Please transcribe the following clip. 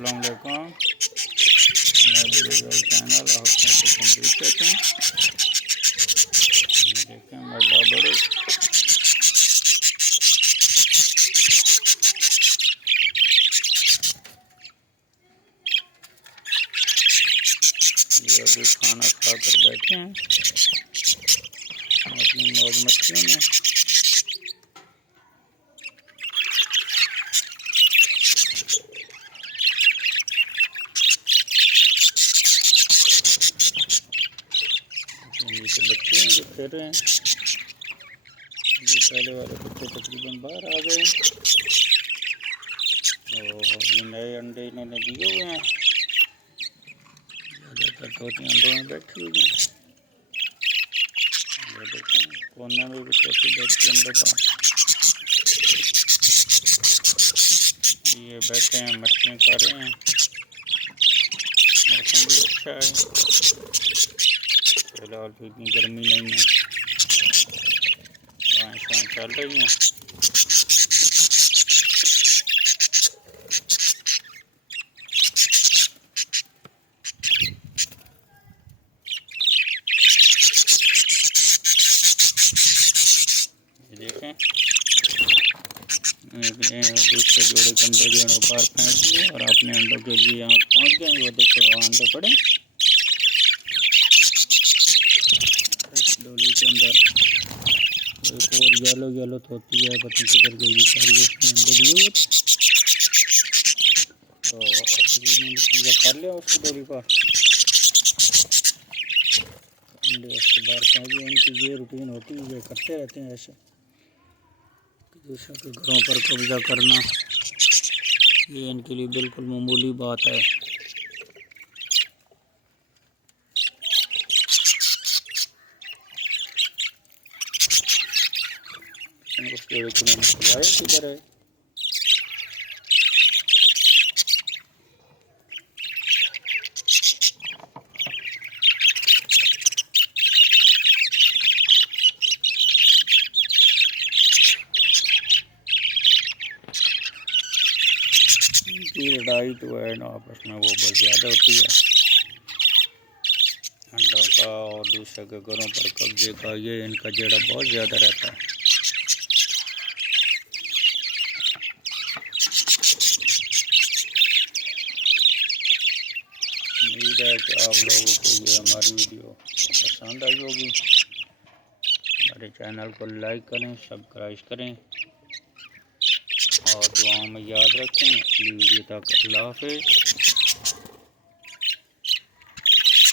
अस्सलाम वालेकुम, मैं बुजीज वर्ल्ड चैनल आपको कंप्लीट करते हैं। ये देखें मजा बड़े ये अभी खाना खाकर बैठे हैं अपनी मौज मस्तियों में। नीचे बच्चे हैं जो खेल रहे हैं। ये पहले वाले बच्चे तकरीबन बाहर आ गए और ये नए अंडे इन्होंने दिए हुए हैं। ज़्यादातर तोते अंडों में बैठी हुई हैं। ये देखें कोने में भी तोते बैठी अंडों पर। ये बैठे हैं मछलियाँ खा रहे हैं। मौसम भी अच्छा है, फिलहाल तो इतनी गर्मी नहीं है, बारिशें चल रही हैं। ये देखें दूसरे जोड़े के अंडे जो है बाहर फेंक दिए और अपने अंडों के लिए यहाँ पहुँच गए। वो देखो अंडे पड़े डोली के अंदर। एक और येलो तोती है, पता नहीं किधर गई सारी, उसने अंडे दिए हुए थे तो इन्होंने पूरा कर लिया उसकी डोली पर अंडे उसके बाहर फेंक दिए। इनकी ये रूटीन होती है, ये करते रहते हैं ऐसे। दूसरों के घरों पर कब्जा करना ये इनके लिए बिल्कुल मामूली बात है। किधर है इनकी लड़ाई तो है ना आपस में, वो बहुत ज़्यादा होती है अंडों का और दूसरे के घरों पर कब्जे का। ये इनका जेड़ा बहुत ज़्यादा रहता है। उम्मीद है कि आप लोगों को ये हमारी वीडियो पसंद आई होगी। हमारे चैनल को लाइक करें, सब्सक्राइब करें और दुआओं में याद रखें। अगली वीडियो तक अल्लाह हाफ़िज़।